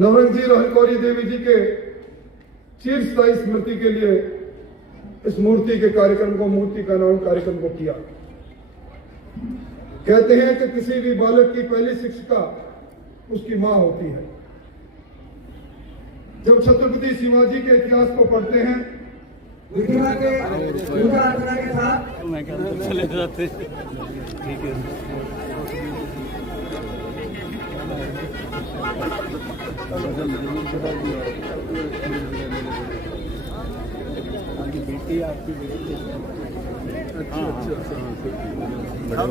नवरंग जी रहलकौरी देवी जी के चिरस्थायी स्मृति के लिए इस मूर्ति के कार्यक्रम को, मूर्ति का अनावरण कार्यक्रम को किया। कहते हैं कि किसी भी बालक की पहली शिक्षिका उसकी मां होती है। जब छत्रपति शिवाजी के इतिहास को पढ़ते हैं, विधिमा के पूजा अर्चना के साथ चले जाते ठीक है। बेटी आपकी बेटी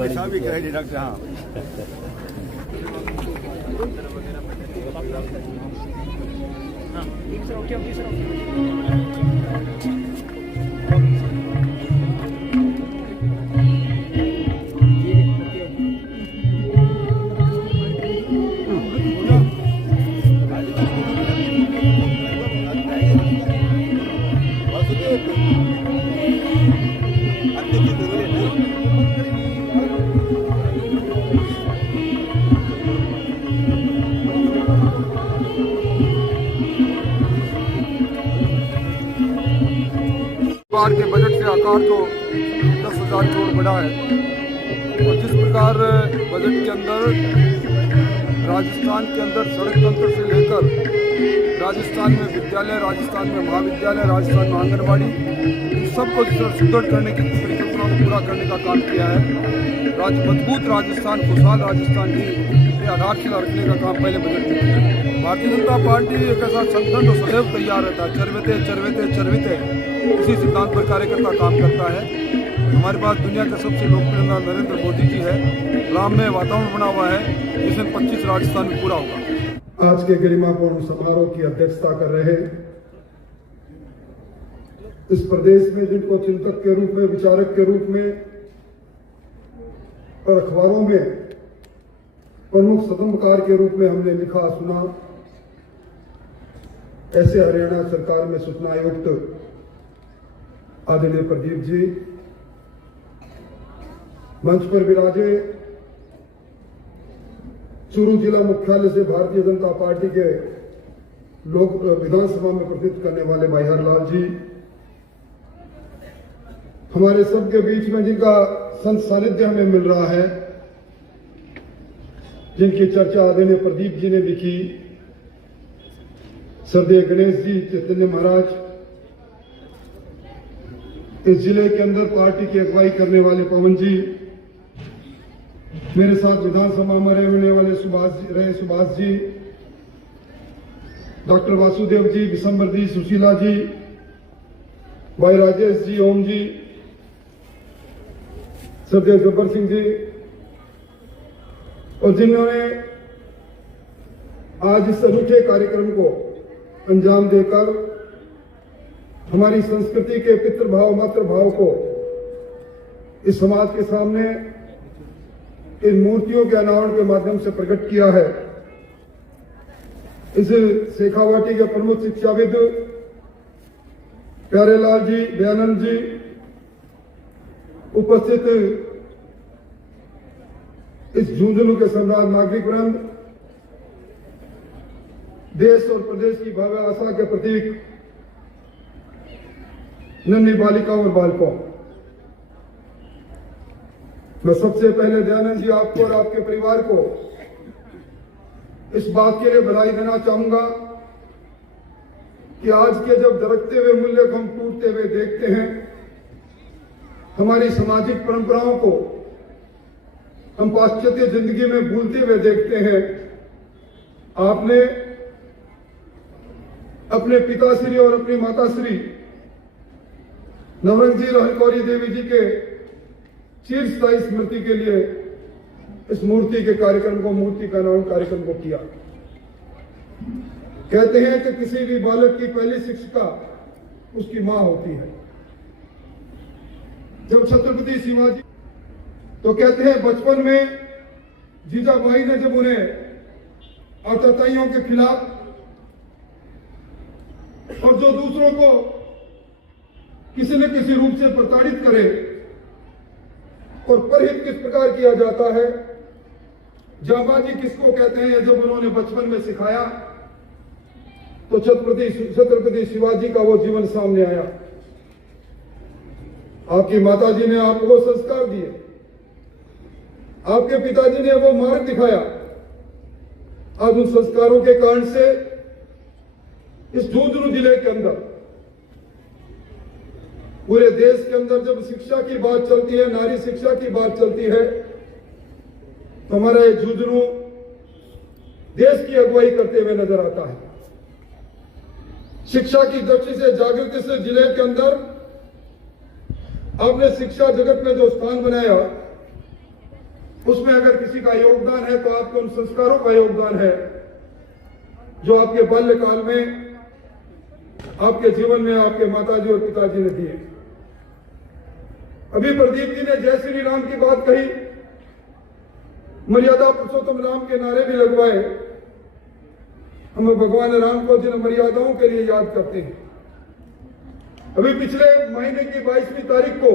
अच्छा भी कहे डॉक्टर। हाँ ओके ओके सर। बार के बजट से आकार तो 10,000 करोड़ बढ़ा है। और जिस प्रकार बजट के अंदर राजस्थान के अंदर सड़क तंत्र से लेकर राजस्थान में विद्यालय, राजस्थान में महाविद्यालय, राजस्थान में आंगनबाड़ी, इन सबको सुदृढ़ करने की परिकल्पना को पूरा करने का काम किया है। मजबूत राजस्थान, खुशहाल राजस्थान की आधारशिला रखने का काम पहले बजट में किया। भारतीय जनता पार्टी एक ऐसा संगठन तो सदैव तैयार रहता है, चरविते चरविते चरविते इसी सिद्धांत पर कार्यकर्ता काम करता है। हमारे पास दुनिया के सबसे लोकप्रिय नरेंद्र मोदी जी है। राम में वातावरण बना हुआ है जिसमें 25 राजस्थान में पूरा होगा। आज के गरिमापूर्ण समारोह की अध्यक्षता कर रहे इस प्रदेश में जिनको चिंतक के रूप में, विचारक के रूप में और अखबारों में प्रमुख सदमकार के रूप में हमने लिखा सुना, ऐसे हरियाणा सरकार में सूचना आयुक्त आदरणीय प्रदीप जी, मंच पर विराजे चूरू जिला मुख्यालय से भारतीय जनता पार्टी के लोक विधानसभा में प्रतिनिधित्व करने वाले भाई हरलाल जी, हमारे सबके बीच में जिनका संत सानिध्य हमें मिल रहा है, जिनकी चर्चा आदरणीय प्रदीप जी ने भी की, श्रद्धेय गणेश जी, चैतन्य महाराज, इस जिले के अंदर पार्टी की अगुवाई करने वाले पवन जी, मेरे साथ विधानसभा में रहने वाले सुभाष जी, डॉक्टर वासुदेव जी, विशंबर जी, सुशीला जी, भाई राजेश जी, ओम जी, श्रद्धेय गब्बर सिंह जी, और जिन्होंने आज इस अनूठे कार्यक्रम को अंजाम देकर हमारी संस्कृति के पितृभाव मातृभाव को इस समाज के सामने इन मूर्तियों के अनावरण के माध्यम से प्रकट किया है। इस शेखावाटी के प्रमुख शिक्षाविद प्यारेलाल जी, दयानंद जी, उपस्थित इस झुंझुनू के सम्राट नागरिक वृंद, देश और प्रदेश की भव्य आशा के प्रतीक नन्ही बालिकाओं और बालकों, मैं सबसे पहले दयानंद जी आपको और आपके परिवार को इस बात के लिए बधाई देना चाहूंगा कि आज के जब दरकते हुए मूल्य को हम टूटते हुए देखते हैं, हमारी सामाजिक परंपराओं को हम पाश्चात्य जिंदगी में भूलते हुए देखते हैं, आपने अपने पिताश्री और अपनी माताश्री नवरंग जी रहलकौरी देवी जी के चिरस्थायी स्मृति के लिए इस मूर्ति के कार्यक्रम को, मूर्ति का अनावरण कार्यक्रम को किया। कहते हैं कि किसी भी बालक की पहली शिक्षिका उसकी मां होती है। जब छत्रपति शिवाजी, तो कहते हैं बचपन में जीजाबाई ने जब उन्हें आतताइयों के खिलाफ और जो दूसरों को किसी न किसी रूप से प्रताड़ित करे और परहित किस प्रकार किया जाता है, जाबाजी किसको कहते हैं, जब उन्होंने बचपन में सिखाया तो छत्रपति शिवाजी का वो जीवन सामने आया। आपकी माताजी ने आपको वो संस्कार दिए, आपके पिताजी ने वो मार्ग दिखाया। आज उन संस्कारों के कारण से इस झुंझुनू जिले के अंदर, पूरे देश के अंदर जब शिक्षा की बात चलती है, नारी शिक्षा की बात चलती है, तो हमारा ये झुंझुनू देश की अगुवाई करते हुए नजर आता है। शिक्षा की दृष्टि से, जागृति से जिले के अंदर आपने शिक्षा जगत में जो स्थान बनाया, उसमें अगर किसी का योगदान है तो आपके उन संस्कारों का योगदान है जो आपके बाल्यकाल में, आपके जीवन में आपके माताजी और पिताजी ने दिए। अभी प्रदीप जी ने जय श्री राम की बात कही, मर्यादा पुरुषोत्तम राम के नारे भी लगवाए। हम भगवान राम को जिन मर्यादाओं के लिए याद करते हैं। अभी पिछले महीने की 22वीं तारीख को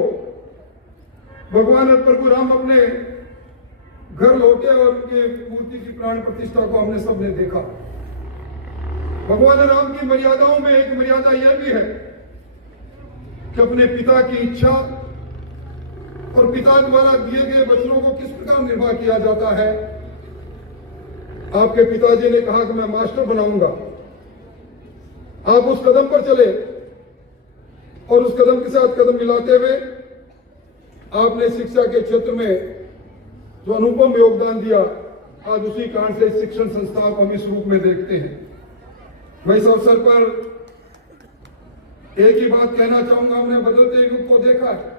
भगवान प्रभु राम अपने घर लौटे और उनकी मूर्ति की प्राण प्रतिष्ठा को हमने सबने देखा। भगवान राम की मर्यादाओं में एक मर्यादा यह भी है कि अपने पिता की इच्छा और पिता द्वारा दिए गए वचनों को किस प्रकार निर्वाह किया जाता है। आपके पिताजी ने कहा कि मैं मास्टर बनाऊंगा, आप उस कदम पर चले और उस कदम के साथ कदम मिलाते हुए आपने शिक्षा के क्षेत्र में जो अनुपम योगदान दिया, आज उसी कारण से शिक्षण संस्थाओं को हम इस रूप में देखते हैं। मैं इस अवसर पर एक ही बात कहना चाहूंगा, हमने बदलते युग को देखा है।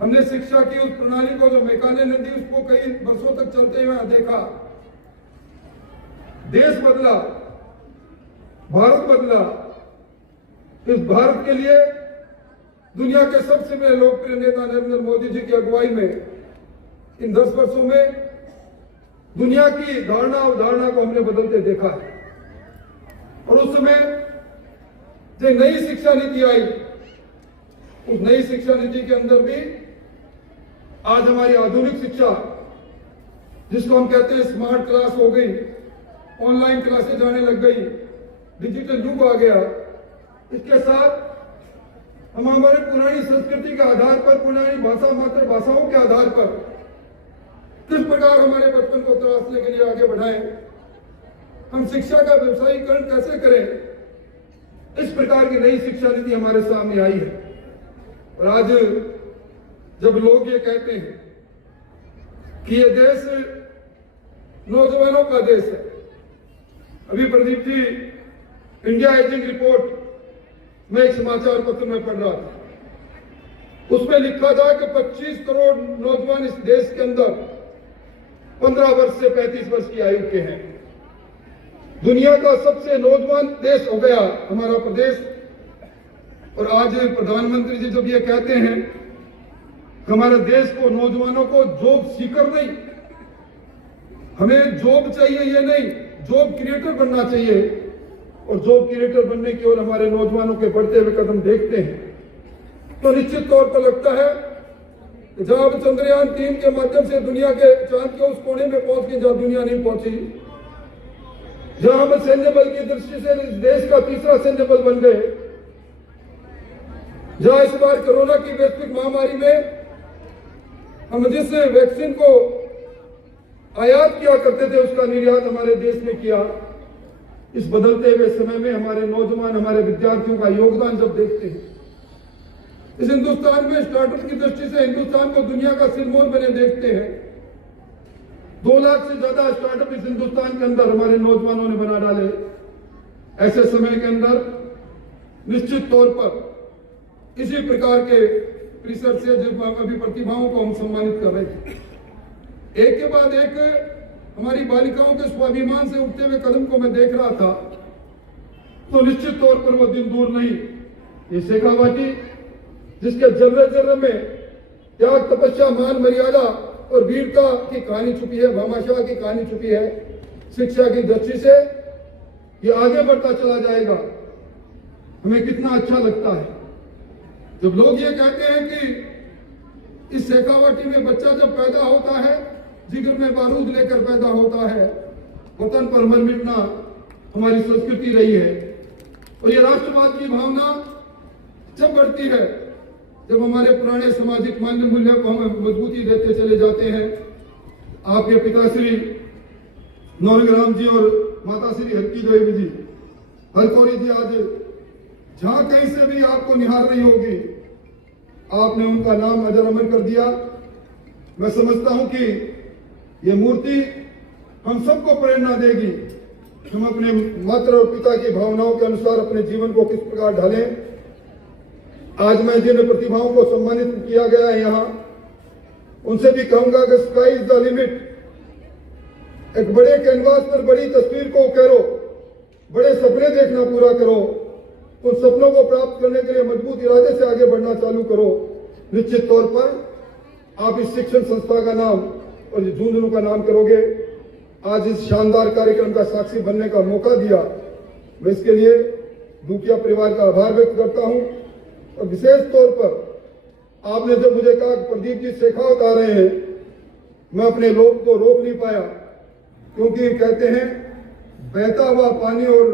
हमने शिक्षा की उस प्रणाली को जो मेकाले ने दी, उसको कई वर्षों तक चलते हुए देखा। देश बदला, भारत बदला। इस भारत के लिए दुनिया के सबसे बड़े लोकप्रिय नेता नरेंद्र मोदी जी की अगुवाई में इन 10 वर्षों में दुनिया की धारणा अवधारणा को हमने बदलते देखा है। और उस समय जो नई शिक्षा नीति आई, उस नई शिक्षा नीति के अंदर भी आज हमारी आधुनिक शिक्षा, जिसको हम कहते हैं स्मार्ट क्लास हो गई, ऑनलाइन क्लासेज आने लग गई, डिजिटल युग आ गया। इसके साथ हम हमारे पुरानी संस्कृति के आधार पर, पुरानी भाषा, मातृभाषाओं के आधार पर किस प्रकार हमारे बचपन को तराशने के लिए आगे बढ़ाएं, हम शिक्षा का व्यवसायीकरण कैसे करें, इस प्रकार की नई शिक्षा नीति हमारे सामने आई है। और आज जब लोग ये कहते हैं कि ये देश नौजवानों का देश है, अभी Pradeep ji India ageing report में एक समाचार पत्र में पढ़ रहा था, उसमें लिखा था कि 25 करोड़ नौजवान इस देश के अंदर 15 वर्ष से 35 वर्ष की आयु के हैं। दुनिया का सबसे नौजवान देश हो गया हमारा प्रदेश। और आज प्रधानमंत्री जी जब ये कहते हैं कि हमारे देश को, नौजवानों को जॉब सीकर नहीं, हमें जॉब चाहिए, ये नहीं, जॉब क्रिएटर बनना चाहिए। और जॉब क्रिएटर बनने की ओर हमारे नौजवानों के बढ़ते हुए कदम देखते हैं, तो निश्चित तौर पर लगता है कि जहां अब चंद्रयान 3 के माध्यम से दुनिया के चांद के उस कोने में पहुंच गए जहां दुनिया नहीं पहुंची, जहां हम सैन्य बल की दृष्टि से इस देश का तीसरा सैन्य बल बन गए, जहां इस बार कोरोना की वैश्विक महामारी में हम जिस वैक्सीन को आयात किया करते थे, उसका निर्यात हमारे देश में किया। इस बदलते हुए समय में हमारे नौजवान, हमारे विद्यार्थियों का योगदान जब देखते हैं, इस हिंदुस्तान में स्टार्टअप की दृष्टि से हिंदुस्तान को दुनिया का सिरमौर बने देखते हैं। 2 लाख से ज्यादा स्टार्टअप इस हिंदुस्तान के अंदर हमारे नौजवानों ने बना डाले। ऐसे समय के अंदर निश्चित तौर पर इसी प्रकार के रिसर्च से जब अभी प्रतिभाओं को हम सम्मानित कर रहे थे, एक के बाद एक हमारी बालिकाओं के स्वाभिमान से उठते हुए कदम को मैं देख रहा था, तो निश्चित तौर पर वो दिन दूर नहीं। ये शेखावाटी, जिसके जर्रे जर्रे में त्याग, तपस्या, मान, मर्यादा और वीरता की कहानी छुपी है, भामाशाह की कहानी छुपी है, शिक्षा की दृष्टि से ये आगे बढ़ता चला जाएगा। हमें कितना अच्छा लगता है जब लोग ये कहते हैं कि इस शेखावाटी में बच्चा जब पैदा होता है, जिगर में बारूद लेकर पैदा होता है, वतन पर मर मिटना हमारी संस्कृति रही है। और ये राष्ट्रवाद की भावना जब बढ़ती है जब हमारे पुराने सामाजिक मान्य मूल्यों को हम मजबूती देते चले जाते हैं। आपके पिताश्री नौरंगराम जी और माताश्री हरकी देवी जी, हरकौरी जी, आज जहां कहीं से भी आपको निहार रही होगी, आपने उनका नाम अजर अमर कर दिया। मैं समझता हूं कि ये मूर्ति हम सबको प्रेरणा देगी। हम अपने माता और पिता की भावनाओं के अनुसार अपने जीवन को किस प्रकार ढालें। आज मैं जिन प्रतिभाओं को सम्मानित किया गया है यहाँ, उनसे भी कहूंगा कि स्काई इज द लिमिट। एक बड़े कैनवास पर बड़ी तस्वीर को उकेरो, बड़े सपने देखना पूरा करो, उन सपनों को प्राप्त करने के लिए मजबूत इरादे से आगे बढ़ना चालू करो। निश्चित तौर पर आप इस शिक्षण संस्था का नाम और झुंझुनू का नाम करोगे। आज इस शानदार कार्यक्रम का साक्षी बनने का मौका दिया, मैं इसके लिए दुखिया परिवार का आभार व्यक्त करता हूं। और विशेष तौर पर आपने जब मुझे कहा कि प्रदीप जी शेखावत आ रहे हैं, मैं अपने लोग को रोक नहीं पाया, क्योंकि कहते हैं बहता हुआ पानी और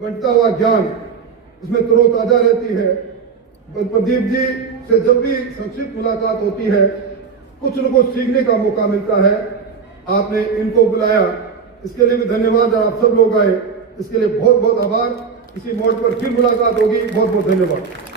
बढ़ता हुआ ज्ञान उसमें तरोताजा रहती है। प्रदीप जी से जब भी संक्षिप्त मुलाकात होती है, कुछ न कुछ सीखने का मौका मिलता है। आपने इनको बुलाया, इसके लिए भी धन्यवाद। आप सब लोग आए, इसके लिए बहुत बहुत आभार। इसी मोड पर फिर मुलाकात होगी। बहुत बहुत धन्यवाद।